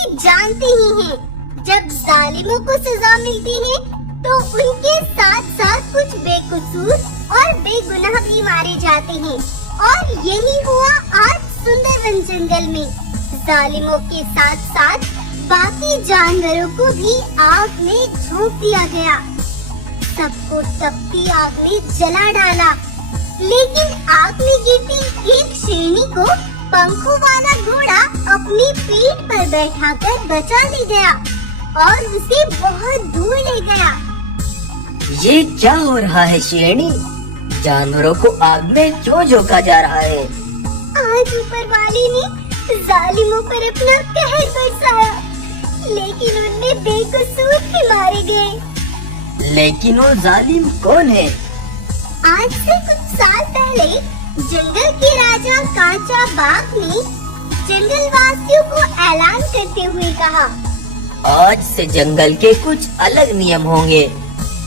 क्योंकि जानते ही हैं जब जालिमों को सजा मिलती है तो उनके साथ साथ कुछ बेकसूर और बेगुनाह भी मारे जाते हैं। और यही हुआ आज सुंदरवन जंगल में। जालिमों के साथ साथ बाकी जानवरों को भी आग में झोंक दिया गया, सबको तपती आग में जला डाला। लेकिन आग में गिरती एक शेरनी को पंखों वाला घोड़ा अपनी पीठ पर बैठाकर बचा ले गया और उसे बहुत दूर ले गया। ये क्या हो रहा है शेरनी? जानवरों को आग में क्यों झोंका जा रहा है? आज ऊपर वाले ने जालिमों पर अपना कहर बरसाया, लेकिन उनमें बेकसूर भी मारे गए। लेकिन वो जालिम कौन है? आज से कुछ साल पहले जंगल के राजा कांचा बाघ ने जंगल वासियों को ऐलान करते हुए कहा, आज से जंगल के कुछ अलग नियम होंगे।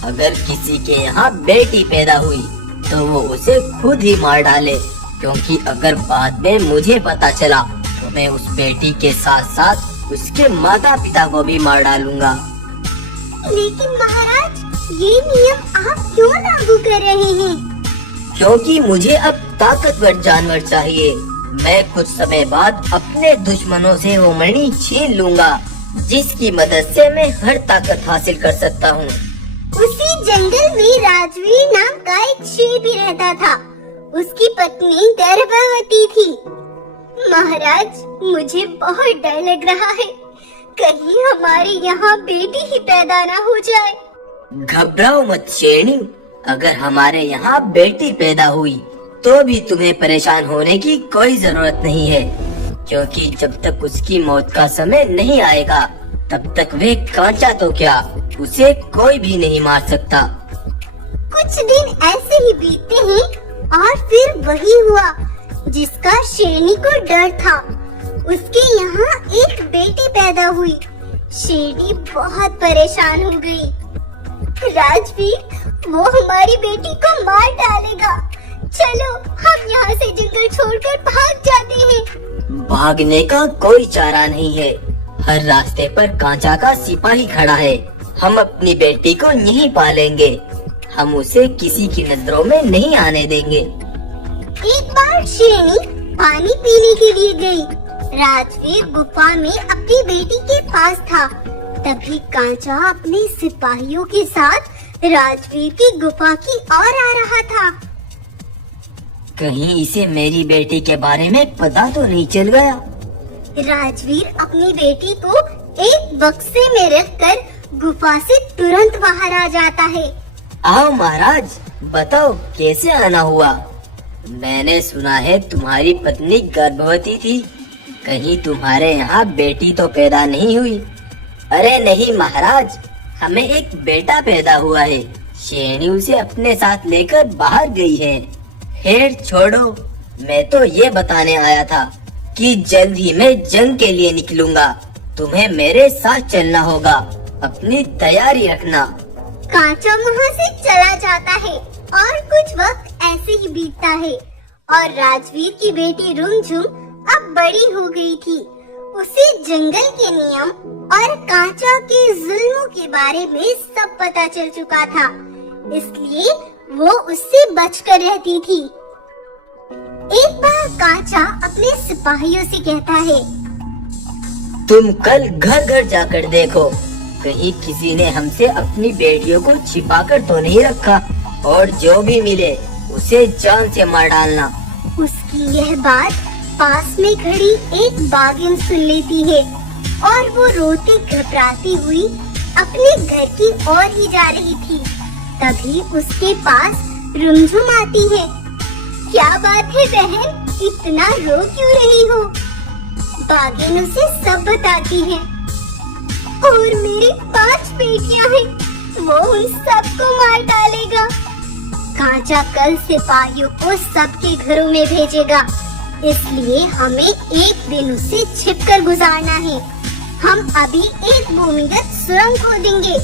अगर किसी के यहाँ बेटी पैदा हुई तो वो उसे खुद ही मार डाले, क्योंकि अगर बाद में मुझे पता चला तो मैं उस बेटी के साथ साथ उसके माता पिता को भी मार डालूंगा। लेकिन महाराज, ये नियम आप क्यों लागू कर रहे हैं? क्योंकि मुझे अब ताकतवर जानवर चाहिए। मैं कुछ समय बाद अपने दुश्मनों से वो मणि छीन लूंगा, जिसकी मदद से मैं हर ताकत हासिल कर सकता हूँ। उसी जंगल में राजवीर नाम का एक शेर भी रहता था। उसकी पत्नी गर्भवती थी। महाराज, मुझे बहुत डर लग रहा है, कहीं हमारे यहाँ बेटी ही पैदा ना हो जाए। घबराओ मत शेरनी, अगर हमारे यहाँ बेटी पैदा हुई तो भी तुम्हें परेशान होने की कोई जरूरत नहीं है, क्योंकि जब तक उसकी मौत का समय नहीं आएगा तब तक वे कांचा तो क्या, उसे कोई भी नहीं मार सकता। कुछ दिन ऐसे ही बीतते हैं और फिर वही हुआ जिसका शेरनी को डर था। उसके यहाँ एक बेटी पैदा हुई। शेरनी बहुत परेशान हो गई। राजवीर, वो हमारी बेटी को मार डालेगा। चलो हम यहाँ से जंगल छोड़कर भाग जाते हैं। भागने का कोई चारा नहीं है, हर रास्ते पर कांचा का सिपाही खड़ा है। हम अपनी बेटी को यहीं पालेंगे, हम उसे किसी की नजरों में नहीं आने देंगे। एक बार शेरनी पानी पीने के लिए गई। राजवीर गुफा में अपनी बेटी के पास था। तभी कांचा अपने सिपाहियों के साथ राजवीर की गुफा की ओर आ रहा था। कहीं इसे मेरी बेटी के बारे में पता तो नहीं चल गया? राजवीर अपनी बेटी को एक बक्से में रखकर गुफा से तुरंत बाहर आ जाता है। आओ महाराज, बताओ कैसे आना हुआ? मैंने सुना है तुम्हारी पत्नी गर्भवती थी, कहीं तुम्हारे यहाँ बेटी तो पैदा नहीं हुई? अरे नहीं महाराज, हमें एक बेटा पैदा हुआ है। शेरनी उसे अपने साथ लेकर बाहर गई है। खैर छोड़ो, मैं तो ये बताने आया था कि जल्द ही मैं जंग के लिए निकलूंगा। तुम्हें मेरे साथ चलना होगा, अपनी तैयारी रखना। कांचा वहाँ से चला जाता है और कुछ वक्त ऐसे ही बीतता है और राजवीर की बेटी रुमझुम अब बड़ी हो गई थी। उसे जंगल के नियम और कांचा के जुल्मों के बारे में सब पता चल चुका था, इसलिए वो उससे बचकर रहती थी। एक बार कांचा अपने सिपाहियों से कहता है, तुम कल घर घर जाकर देखो, कहीं किसी ने हमसे अपनी बेटियों को छिपाकर तो नहीं रखा, और जो भी मिले उसे जान से मार डालना। उसकी यह बात पास में खड़ी एक बाघिन सुन लेती है और वो रोती घबराती हुई अपने घर की ओर ही जा रही थी। तभी उसके पास रुमझुम आती है। क्या बात है बहन, इतना रो क्यों रही हो? बाघिन उसे सब बताती है। और मेरी 5 बेटियां हैं, वो उन सबको मार डालेगा। कांचा कल सिपाहियों को सबके घरों में भेजेगा, इसलिए हमें एक दिन उसे छिपकर गुजारना है। हम अभी एक भूमिगत सुरंग खोदेंगे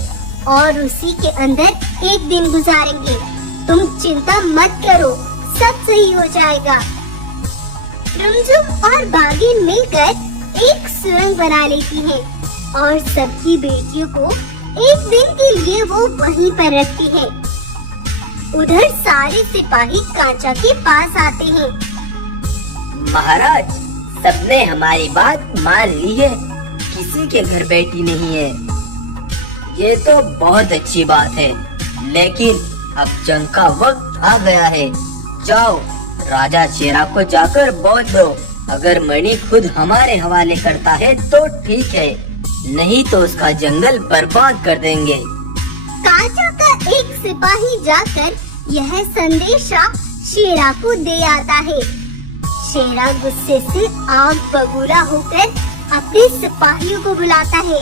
और उसी के अंदर एक दिन गुजारेंगे। तुम चिंता मत करो, सब सही हो जाएगा। रुमझुम और बाघिन मिलकर एक सुरंग बना लेती है और सबकी बेटियों को एक दिन के लिए वो वहीं पर रखती है। उधर सारे सिपाही कांचा के पास आते हैं। महाराज, सबने हमारी बात मान ली है, किसी के घर बेटी नहीं है। ये तो बहुत अच्छी बात है, लेकिन अब जंग का वक्त आ गया है। जाओ, राजा शेरा को जाकर बोल दो, अगर मणि खुद हमारे हवाले करता है तो ठीक है, नहीं तो उसका जंगल बर्बाद कर देंगे। कांचा का एक सिपाही जाकर यह संदेशा शेरा को दे आता है। शेरा गुस्से से आग बबूला होकर अपने सिपाहियों को बुलाता है।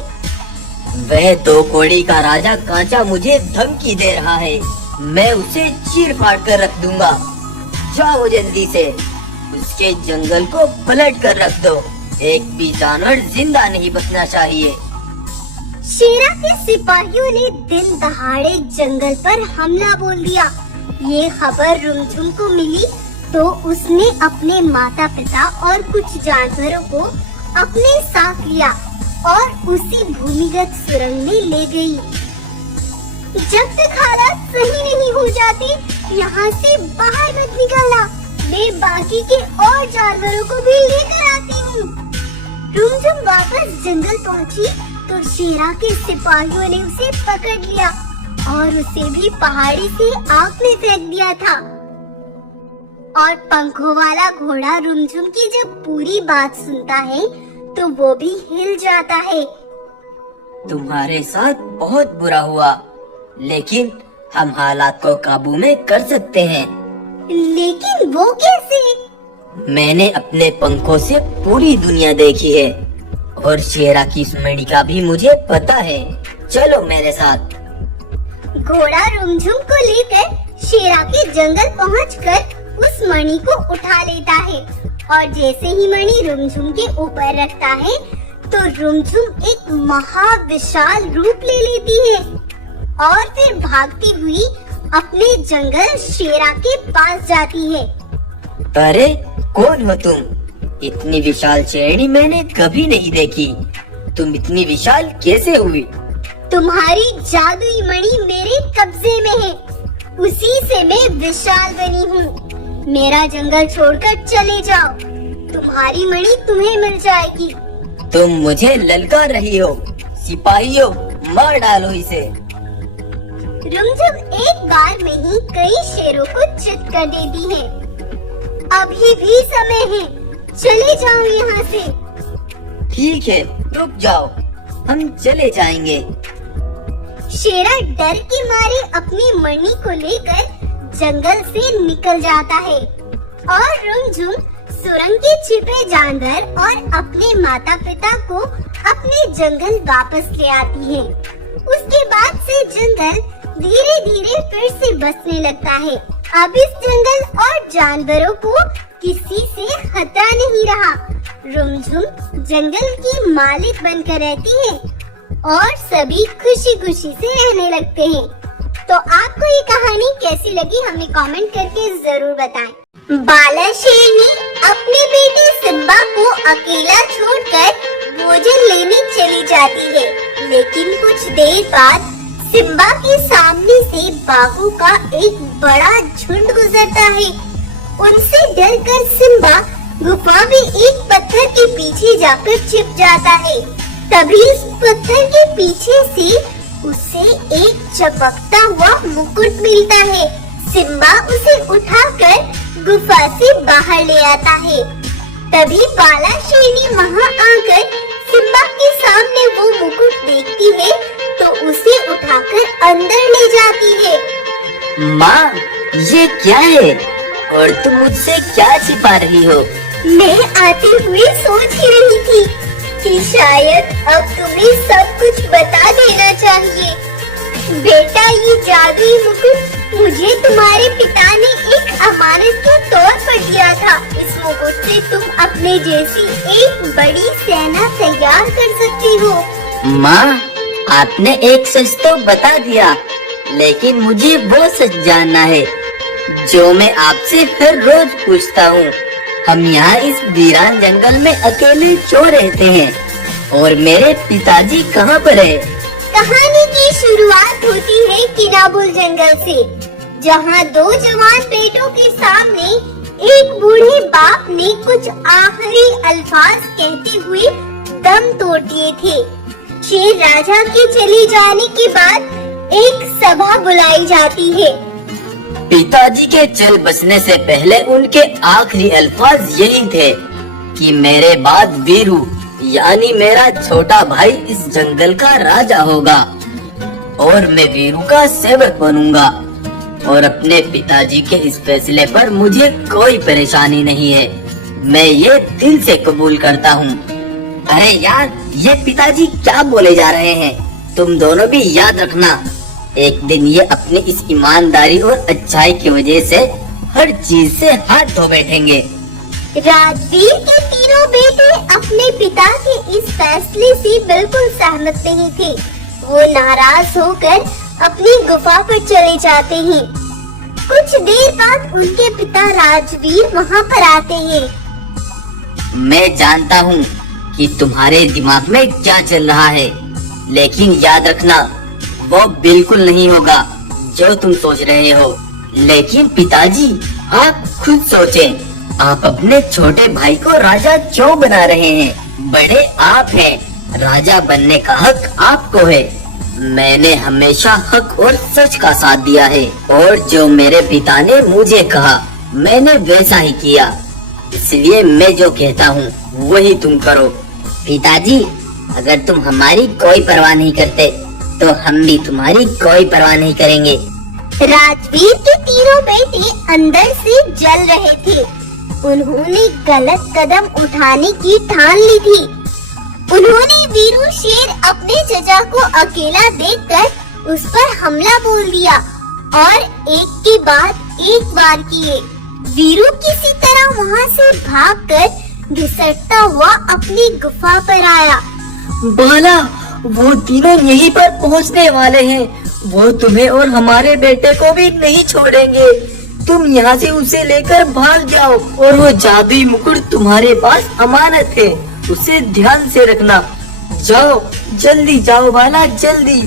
वह दो कोड़ी का राजा कांचा मुझे धमकी दे रहा है, मैं उसे चीर फाड़ कर रख दूंगा। जाओ जल्दी से, उसके जंगल को पलट कर रख दो, एक भी जानवर जिंदा नहीं बचना चाहिए। शेरा के सिपाहियों ने दिन दहाड़े जंगल पर हमला बोल दिया। ये खबर रुमझुम को मिली तो उसने अपने माता पिता और कुछ जानवरों को अपने साथ लिया और उसी भूमिगत सुरंग में ले गई। जब तक हालात सही नहीं हो जाते, यहाँ से बाहर मत निकलना, मैं बाकी के और जानवरों को भी लेकर आती हूँ। रुमझुम वापस जंगल पहुँची तो शेरा के सिपाहियों ने उसे पकड़ लिया और उसे भी पहाड़ी से आग में फेंक दिया था। और पंखों वाला घोड़ा रुमझुम की जब पूरी बात सुनता है तो वो भी हिल जाता है। तुम्हारे साथ बहुत बुरा हुआ, लेकिन हम हालात को काबू में कर सकते हैं। लेकिन वो कैसे? मैंने अपने पंखों से पूरी दुनिया देखी है और शेरा की इस मणि का भी मुझे पता है। चलो मेरे साथ। घोड़ा रुमझुम को लेकर शेरा के जंगल पहुंचकर उस मणि को उठा लेता है और जैसे ही मणि रुमझुम के ऊपर रखता है तो रुमझुम एक महाविशाल रूप ले लेती है और फिर भागती हुई अपने जंगल शेरा के पास जाती है। अरे कौन हो तुम? इतनी विशाल शेरनी मैंने कभी नहीं देखी, तुम इतनी विशाल कैसे हुई? तुम्हारी जादुई मणि मेरे कब्जे में है, उसी से मैं विशाल बनी हूँ। मेरा जंगल छोड़कर चले जाओ, तुम्हारी मणि तुम्हें मिल जाएगी। तुम मुझे ललकार रही हो, सिपाहियों मार डालो इसे। रुमझुम एक बार में ही कई शेरों को चित कर देती है। अभी भी समय है, चले जाओ यहाँ से। ठीक है, रुक जाओ, हम चले जाएंगे। शेरा डर के मारे अपनी मणि को लेकर जंगल से निकल जाता है और रुमझुम सुरंग के छिपे जानवर और अपने माता पिता को अपने जंगल वापस ले आती है। उसके बाद से जंगल धीरे धीरे फिर से बसने लगता है। अब इस जंगल और जानवरों को किसी से खतरा नहीं रहा। रुमझुम जंगल की मालिक बनकर रहती है और सभी खुशी खुशी से रहने लगते हैं। तो आपको ये कहानी कैसी लगी हमें कमेंट करके जरूर बताएं। बाला शेरनी अपने बेटे सिम्बा को अकेला छोड़कर भोजन लेने चली जाती है, लेकिन कुछ देर बाद सिम्बा के सामने से बाघों का एक बड़ा झुंड गुजरता है। उनसे डरकर सिम्बा गुफा में एक पत्थर के पीछे जाकर छिप जाता है। तभी उस पत्थर के पीछे से उसे एक चमकता हुआ मुकुट मिलता है। सिम्बा उसे उठाकर गुफा से बाहर ले आता है। तभी बाला शेरनी वहाँ आकर सिम्बा के सामने वो मुकुट देखती है तो उसे उठाकर अंदर ले जाती है। माँ, ये क्या है और तुम मुझसे क्या छिपा रही हो? मैं आते हुए सोच ही रही थी कि शायद अब तुम्हें सब कुछ बता देना चाहिए। बेटा, ये जादुई मुकुट मुझे तुम्हारे पिता ने एक अमानत के तौर पर दिया था। इस मुकुट से तुम अपने जैसी एक बड़ी सेना तैयार कर सकती हो। माँ, आपने एक सच तो बता दिया, लेकिन मुझे वो सच जानना है जो मैं आपसे हर रोज पूछता हूँ। हम यहाँ इस वीरान जंगल में अकेले क्यों रहते हैं और मेरे पिताजी कहाँ पर है? कहानी की शुरुआत होती है किनाबुल जंगल से, जहाँ दो जवान बेटों के सामने एक बूढ़े बाप ने कुछ आखिरी अल्फाज कहते हुए दम तोड़ दिए थे। शेर राजा के चले जाने के बाद एक सभा बुलाई जाती है। पिताजी के चल बसने से पहले उनके आखिरी अल्फाज यही थे कि मेरे बाद वीरू यानी मेरा छोटा भाई इस जंगल का राजा होगा और मैं वीरू का सेवक बनूंगा और अपने पिताजी के इस फैसले पर मुझे कोई परेशानी नहीं है। मैं ये दिल से कबूल करता हूँ। अरे यार, ये पिताजी क्या बोले जा रहे हैं? तुम दोनों भी याद रखना, एक दिन ये अपनी इस ईमानदारी और अच्छाई की वजह से हर चीज से हाथ धो बैठेंगे। राजवीर के तीनों बेटे अपने पिता के इस फैसले से बिल्कुल सहमत नहीं थे। वो नाराज होकर अपनी गुफा पर चले जाते हैं। कुछ देर बाद उनके पिता राजवीर वहाँ पर आते हैं। मैं जानता हूँ कि तुम्हारे दिमाग में क्या चल रहा है, लेकिन याद रखना वो बिल्कुल नहीं होगा जो तुम सोच रहे हो। लेकिन पिताजी, आप खुद सोचें, आप अपने छोटे भाई को राजा क्यों बना रहे हैं? बड़े आप हैं, राजा बनने का हक आपको है। मैंने हमेशा हक और सच का साथ दिया है और जो मेरे पिता ने मुझे कहा मैंने वैसा ही किया, इसलिए मैं जो कहता हूँ वही तुम करो। पिताजी, अगर तुम हमारी कोई परवाह नहीं करते तो हम भी तुम्हारी कोई परवाह नहीं करेंगे। राजवीर के तीनों बेटे अंदर से जल रहे थे। उन्होंने गलत कदम उठाने की ठान ली थी। उन्होंने वीरू शेर अपने चचा को अकेला देखकर उस पर हमला बोल दिया और एक के बाद एक वार किए। वीरू किसी तरह वहाँ से भागकर घिसटता हुआ अपनी गुफा पर आया। बाला, वो तीनों यहीं पर पहुँचने वाले हैं। वो तुम्हें और हमारे बेटे को भी नहीं छोड़ेंगे। तुम यहाँ से उसे लेकर भाग जाओ और वो जादुई मुकुट तुम्हारे पास अमानत है, उसे ध्यान से रखना। जाओ, जल्दी जाओ बाला, जल्दी।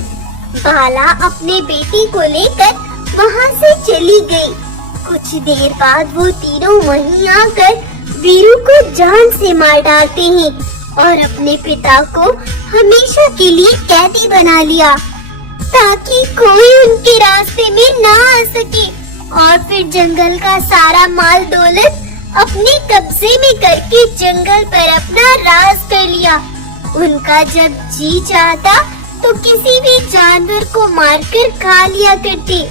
बाला अपने बेटी को लेकर वहाँ से चली गई। कुछ देर बाद वो तीनों वहीं आकर वीरू को जान से मार डालते हैं और अपने पिता को हमेशा के लिए कैदी बना लिया ताकि कोई उनके रास्ते में ना आ सके। और फिर जंगल का सारा माल दौलत अपने कब्जे में करके जंगल पर अपना राज कर लिया। उनका जब जी चाहता तो किसी भी जानवर को मारकर खा लिया करते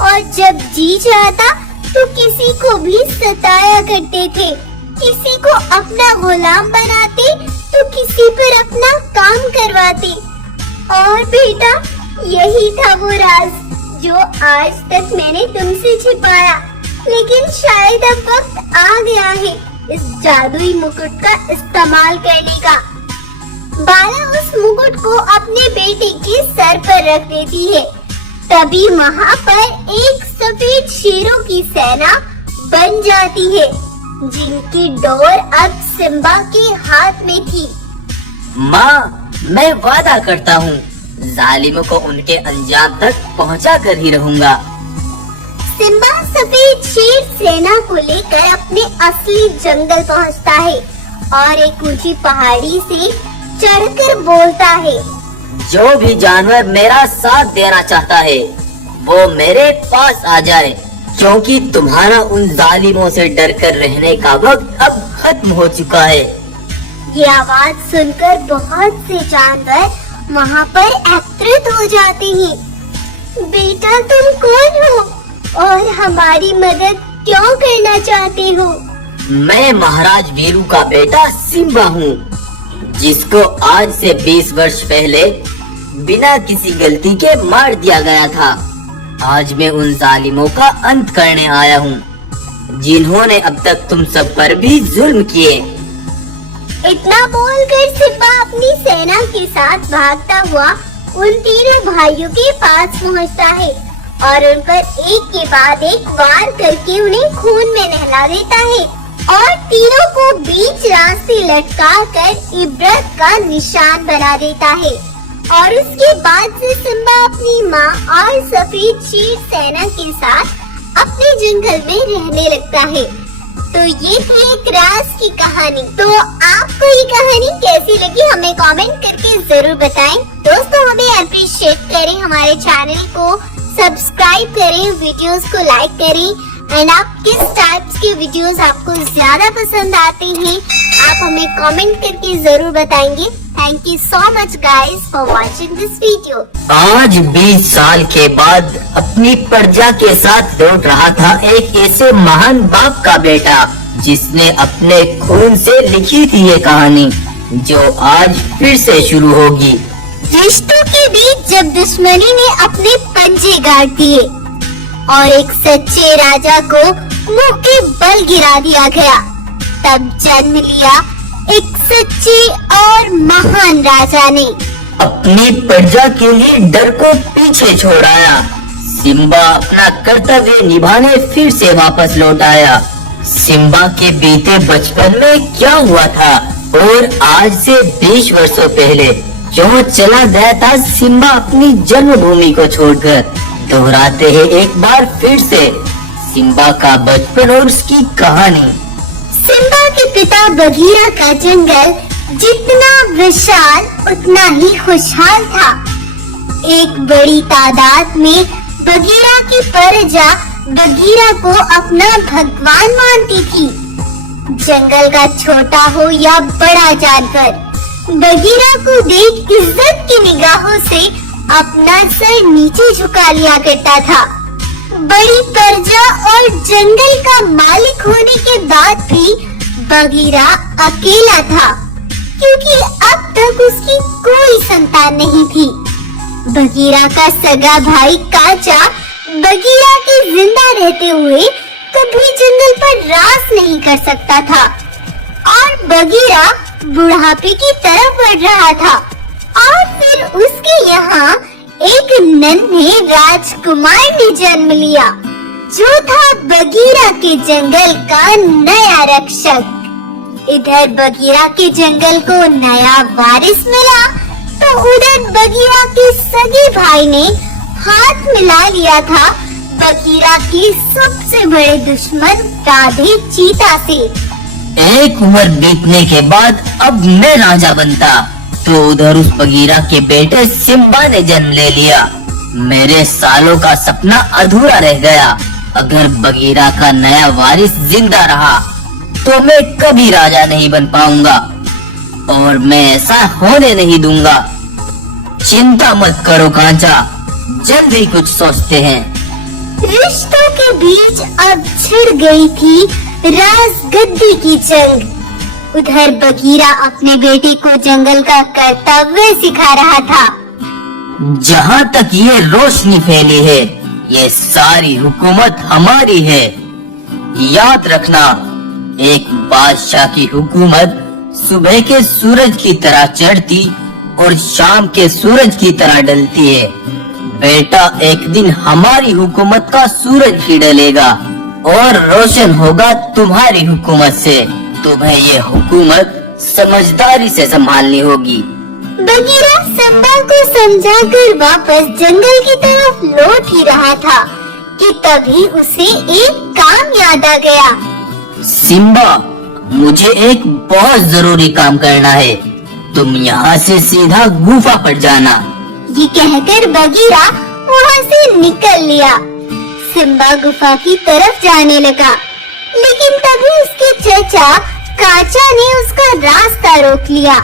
और जब जी चाहता तो किसी को भी सताया करते थे। किसी को अपना गुलाम बनाते तो किसी पर अपना काम करवाते। और बेटा, यही था वो राज जो आज तक मैंने तुमसे छिपाया, लेकिन शायद अब वक्त आ गया है इस जादुई मुकुट का इस्तेमाल करने का। बाला उस मुकुट को अपने बेटे के सर पर रख देती है। तभी वहाँ पर एक सफेद शेरों की सेना बन जाती है, जिनकी डोर अब सिम्बा के हाथ में थी। माँ, मैं वादा करता हूँ जालिमों को उनके अंजाम तक पहुँचा कर ही रहूँगा। सिम्बा सफेद शेर सेना को लेकर अपने असली जंगल पहुँचता है और एक ऊंची पहाड़ी से चढ़कर बोलता है, जो भी जानवर मेरा साथ देना चाहता है वो मेरे पास आ जाए, क्योंकि तुम्हारा उन जालिमों से डर कर रहने का वक्त अब खत्म हो चुका है। ये आवाज सुनकर बहुत से जानवर वहाँ पर एकत्रित हो जाते हैं। बेटा, तुम कौन हो और हमारी मदद क्यों करना चाहते हो? मैं महाराज वीरू का बेटा सिम्बा हूँ, जिसको आज से 20 वर्ष पहले बिना किसी गलती के मार दिया गया था। आज मैं उन जालिमों का अंत करने आया हूँ, जिन्होंने अब तक तुम सब पर भी जुल्म किए। इतना बोलकर सिम्बा अपनी सेना के साथ भागता हुआ उन तीनों भाइयों के पास पहुँचता है और उन पर एक के बाद एक वार करके उन्हें खून में नहला देता है। और तीनों को बीच रास्ते लटका कर इबरत का निशान बना देता है। और उसके बाद से सिम्बा अपनी माँ और सफेद शेर सेना के साथ अपने जंगल में रहने लगता है। तो ये थी एक राज की कहानी। तो आपको ये कहानी कैसी लगी हमें कमेंट करके जरूर बताएं। दोस्तों हमें अप्रिशिएट करें, हमारे चैनल को सब्सक्राइब करें, वीडियोस को लाइक करें एंड आप किस टाइप्स के वीडियोस आपको ज्यादा पसंद आते हैं आप हमें कमेंट करके जरूर बताएंगे। Thank you so much guys for watching this video. आज 20 साल के बाद अपनी प्रजा के साथ लौट रहा था एक ऐसे महान बाप का बेटा जिसने अपने खून से लिखी थी ये कहानी जो आज फिर से शुरू होगी। रिश्तों के बीच जब दुश्मनी ने अपने पंजे गाड़ दिए और एक सच्चे राजा को मुंह के बल गिरा दिया गया, तब जन्म लिया एक सच्चे और महान राजा ने। अपनी प्रजा के लिए डर को पीछे छोड़ाया। सिम्बा अपना कर्तव्य निभाने फिर से वापस लौट आया। सिम्बा के बीते बचपन में क्या हुआ था और आज से 20 वर्षों पहले क्यों चला गया था सिम्बा अपनी जन्मभूमि को छोड़कर। दोहराते हैं एक बार फिर से सिम्बा का बचपन और उसकी कहानी। सिम्बा के पिता बगीरा का जंगल जितना विशाल उतना ही खुशहाल था। एक बड़ी तादाद में बगीरा की प्रजा बगीरा को अपना भगवान मानती थी। जंगल का छोटा हो या बड़ा जानवर बगीरा को देख इज्जत की निगाहों से अपना सर नीचे झुका लिया करता था। बड़ी प्रजा और जंगल का मालिक होने के बाद भी बगीरा अकेला था क्योंकि अब तक उसकी कोई संतान नहीं थी। बगीरा का सगा भाई काचा बगीरा के जिंदा रहते हुए कभी जंगल पर राज नहीं कर सकता था और बगीरा बुढ़ापे की तरफ बढ़ रहा था। और फिर उसके यहाँ एक नन्हे राजकुमार ने जन्म लिया जो था बगीरा के जंगल का नया रक्षक। इधर बगीरा के जंगल को नया वारिस मिला तो उधर बगीरा के सगे भाई ने हाथ मिला लिया था बगीरा के सबसे बड़े दुश्मन राधे चीता से। एक उम्र बीतने के बाद अब मैं राजा बनता तो उधर उस बगीरा के बेटे सिम्बा ने जन्म ले लिया। मेरे सालों का सपना अधूरा रह गया। अगर बगीरा का नया वारिस जिंदा रहा तो मैं कभी राजा नहीं बन पाऊंगा और मैं ऐसा होने नहीं दूंगा। चिंता मत करो कांचा, जल्द ही कुछ सोचते हैं। रिश्तों के बीच अब छिड़ गई थी राज गद्दी की जंग। उधर बगीरा अपने बेटे को जंगल का कर्तव्य सिखा रहा था। जहाँ तक ये रोशनी फैली है ये सारी हुकूमत हमारी है। याद रखना, एक बादशाह की हुकूमत सुबह के सूरज की तरह चढ़ती और शाम के सूरज की तरह ढलती है। बेटा, एक दिन हमारी हुकूमत का सूरज भी ढलेगा और रोशन होगा तुम्हारी हुकूमत से। तुम्हें ये हुकूमत समझदारी से संभालनी होगी। बगीरा सिम्बा को समझाकर वापस जंगल की तरफ लौट ही रहा था कि तभी उसे एक काम याद आ गया। सिम्बा, मुझे एक बहुत जरूरी काम करना है। तुम यहाँ से सीधा गुफा पर जाना। ये कहकर बगीरा वहाँ से निकल लिया। सिम्बा गुफा की तरफ जाने लगा लेकिन तभी उसके चचा काचा ने उसका रास्ता रोक लिया।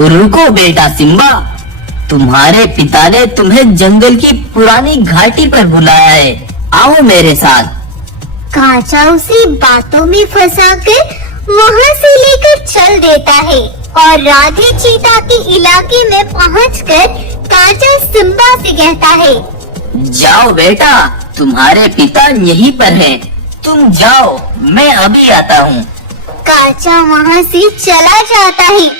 रुको बेटा सिम्बा, तुम्हारे पिता ने तुम्हें जंगल की पुरानी घाटी पर बुलाया है। आओ मेरे साथ। काचा उसे बातों में फंसाकर वहाँ से लेकर चल देता है और राधे चीता के इलाके में पहुंचकर काचा सिम्बा से कहता है, जाओ बेटा, तुम्हारे पिता यहीं पर हैं। तुम जाओ, मैं अभी आता हूँ। काचा वहाँ से चला जाता है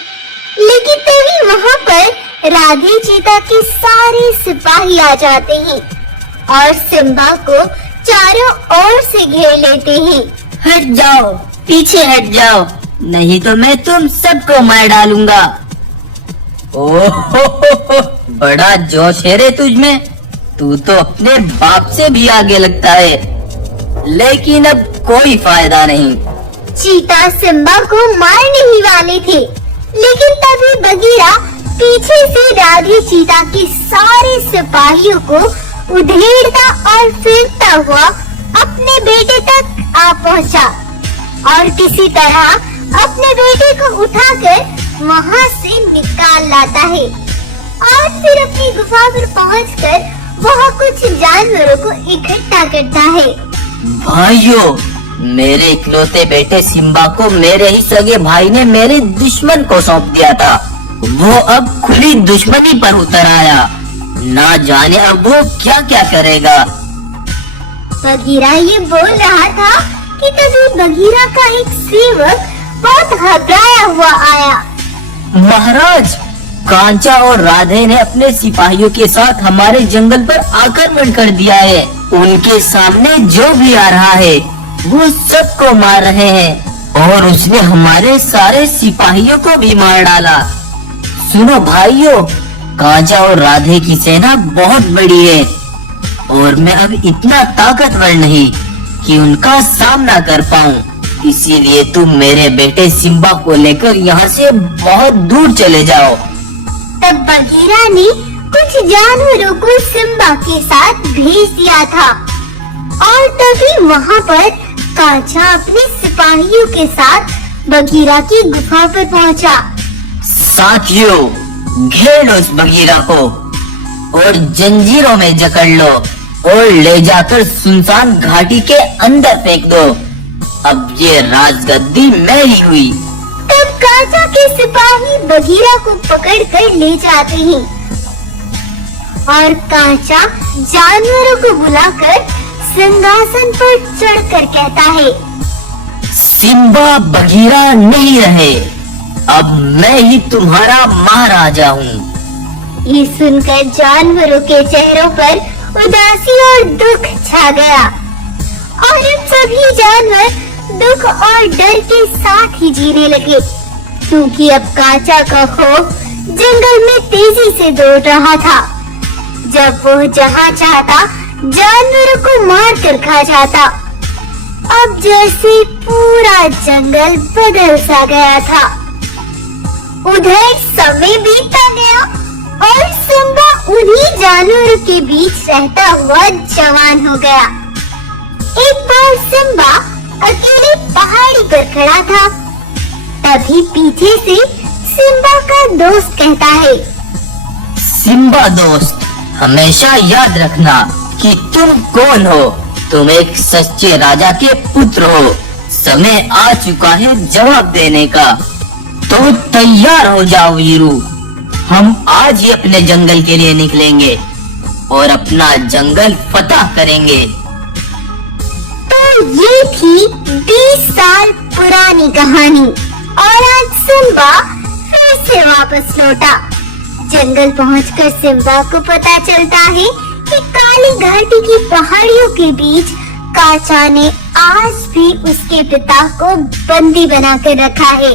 लेकिन तभी वहाँ पर राधे चीता के सारे सिपाही आ जाते हैं और सिम्बा को चारों ओर से घेर लेते हैं। हट जाओ, पीछे हट जाओ, नहीं तो मैं तुम सबको मार डालूंगा। ओहो, बड़ा जोश है रे तुझ में, तू तो अपने बाप से भी आगे लगता है, लेकिन अब कोई फायदा नहीं। चीता सिम्बा को मारने ही वाले थे, लेकिन तभी बगीरा पीछे से राधी चीता के सारे सिपाहियों को उधेड़ता और फेंकता हुआ अपने बेटे तक आ पहुंचा और किसी तरह अपने बेटे को उठाकर वहां से निकाल लाता है और फिर अपनी गुफा पर पहुंचकर वह कुछ जानवरों को इकट्ठा करता है। भाइयों, मेरे इकलौते बेटे सिम्बा को मेरे ही सगे भाई ने मेरे दुश्मन को सौंप दिया था। वो अब खुली दुश्मनी पर उतर आया, ना जाने अब वो क्या क्या करेगा। बगीरा ये बोल रहा था कि तभी बगीरा का एक सेवक बहुत घबराया हुआ आया। महाराज, कांचा और राधे ने अपने सिपाहियों के साथ हमारे जंगल पर आक्रमण कर दिया है। उनके सामने जो भी आ रहा है वो सबको मार रहे हैं और उसने हमारे सारे सिपाहियों को भी मार डाला। सुनो भाइयों, कांचा और राधे की सेना बहुत बड़ी है और मैं अब इतना ताकतवर नहीं कि उनका सामना कर पाऊं। इसीलिए तुम मेरे बेटे सिम्बा को लेकर यहाँ से बहुत दूर चले जाओ। तब बगीरा ने कुछ जानवरों को सिम्बा के साथ भेज दिया था और तभी वहाँ पर कांचा अपने सिपाहियों के साथ बगीरा की गुफा पर पहुँचा। साथियों, घेर लो उस बगीरा को और जंजीरों में जकड़ लो और ले जाकर सुनसान घाटी के अंदर फेंक दो। अब ये राजगद्दी मैं ही हुई। तब कांचा के सिपाही बगीरा को पकड़कर ले जाते हैं और कांचा जानवरों को बुलाकर सिंहासन पर चढ़कर कहता है, सिम्बा बगीरा नहीं रहे, अब मैं ही तुम्हारा महाराजा हूँ। ये सुनकर जानवरों के चेहरों पर उदासी और दुख छा गया और अब सभी जानवर दुख और डर के साथ ही जीने लगे, क्योंकि अब कांचा का खौफ जंगल में तेजी से दौड़ रहा था। जब वो जहाँ चाहता जानवरों को मार कर खा जाता। अब जैसे पूरा जंगल बदल सा गया था। उधर समय बीतता गया और सिम्बा उन्हीं जानवरों के बीच रहता हुआ जवान हो गया। एक बार सिम्बा अकेले पहाड़ी पर खड़ा था, तभी पीछे से सिम्बा का दोस्त कहता है, सिम्बा दोस्त, हमेशा याद रखना कि तुम कौन हो। तुम एक सच्चे राजा के पुत्र हो। समय आ चुका है जवाब देने का, तो तैयार हो जाओ वीरू। हम आज ही अपने जंगल के लिए निकलेंगे और अपना जंगल फतह करेंगे। तो ये थी 20 साल पुरानी कहानी और आज सिम्बा फिर से वापस लौटा। जंगल पहुंचकर सिम्बा को पता चलता है कि काली घाटी की पहाड़ियों के बीच कांचा ने आज भी उसके पिता को बंदी बनाकर रखा है।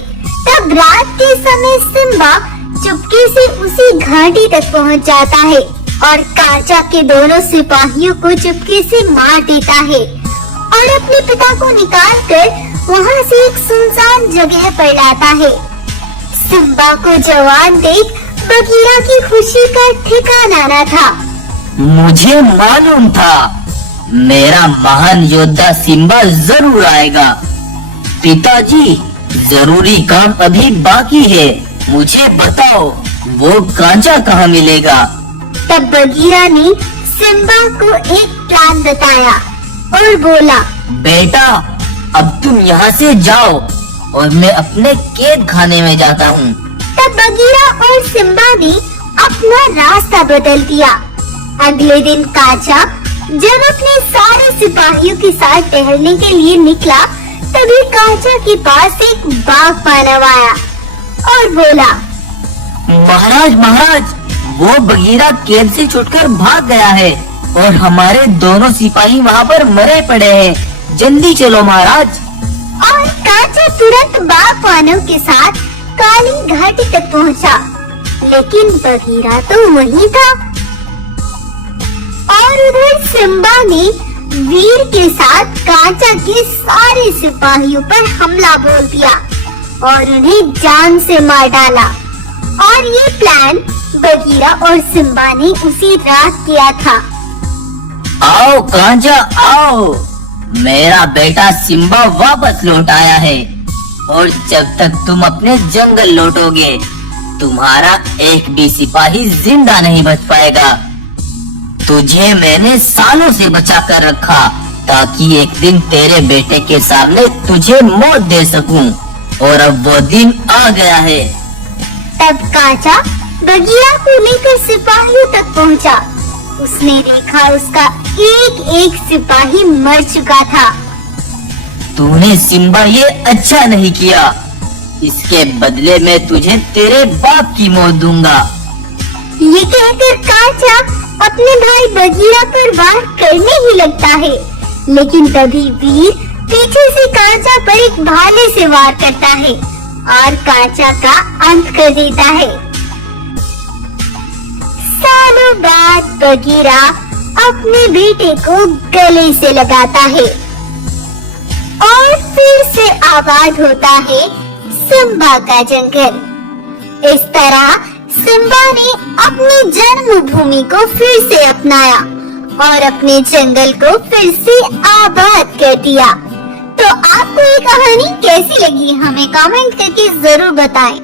तब रात के समय सिम्बा चुपके से उसी घाटी तक पहुंच जाता है और कांचा के दोनों सिपाहियों को चुपके से मार देता है और अपने पिता को निकालकर वहां से एक सुनसान जगह पर लाता है। सिम्बा को जवान देख बगीरा की खुशी का ठिकाना न था। मुझे मालूम था मेरा महान योद्धा सिम्बा जरूर आएगा। पिताजी, जरूरी काम अभी बाकी है, मुझे बताओ वो कांचा कहाँ मिलेगा। तब बगीरा ने सिम्बा को एक प्लान बताया और बोला, बेटा, अब तुम यहाँ से जाओ और मैं अपने कैद खाने में जाता हूँ। तब बगीरा और सिम्बा ने अपना रास्ता बदल दिया। अगले दिन कांचा जब अपने सारे सिपाहियों के साथ टहलने के लिए निकला, तभी कांचा के पास एक बाघ मानव आया और बोला, महाराज महाराज, वो बगीरा कैद से छूटकर भाग गया है और हमारे दोनों सिपाही वहाँ पर मरे पड़े हैं। जल्दी चलो महाराज। और कांचा बगीरा तुरंत बागबानों के साथ काली घाटी तक पहुंचा, लेकिन बगीरा तो वहीं था। और उधर सिम्बा ने वीर के साथ कांचा के सारे सिपाहियों पर हमला बोल दिया और उन्हें जान से मार डाला। और ये प्लान बगीरा और सिम्बा ने उसी रात किया था। आओ कांचा आओ, मेरा बेटा सिम्बा वापस लौट आया है और जब तक तुम अपने जंगल लौटोगे तुम्हारा एक भी सिपाही जिंदा नहीं बच पाएगा। तुझे मैंने सालों से बचा कर रखा ताकि एक दिन तेरे बेटे के सामने तुझे मौत दे सकूं, और अब वो दिन आ गया है। तब कांचा बगीरा को लेकर सिपाहियों तक पहुंचा। उसने देखा उसका एक एक सिपाही मर चुका था। तूने सिम्बा ये अच्छा नहीं किया, इसके बदले में तुझे तेरे बाप की मौत दूंगा। ये कहकर कांचा अपने भाई बगीरा पर वार करने ही लगता है, लेकिन तभी वीर पीछे से कांचा पर एक भाले से वार करता है और कांचा का अंत कर देता है। सालों बाद बगीरा अपने बेटे को गले से लगाता है और फिर से आबाद होता है सिम्बा का जंगल। इस तरह सिम्बा ने अपनी जन्मभूमि को फिर से अपनाया और अपने जंगल को फिर से आबाद कर दिया। तो आपको ये कहानी कैसी लगी हमें कमेंट करके जरूर बताएं।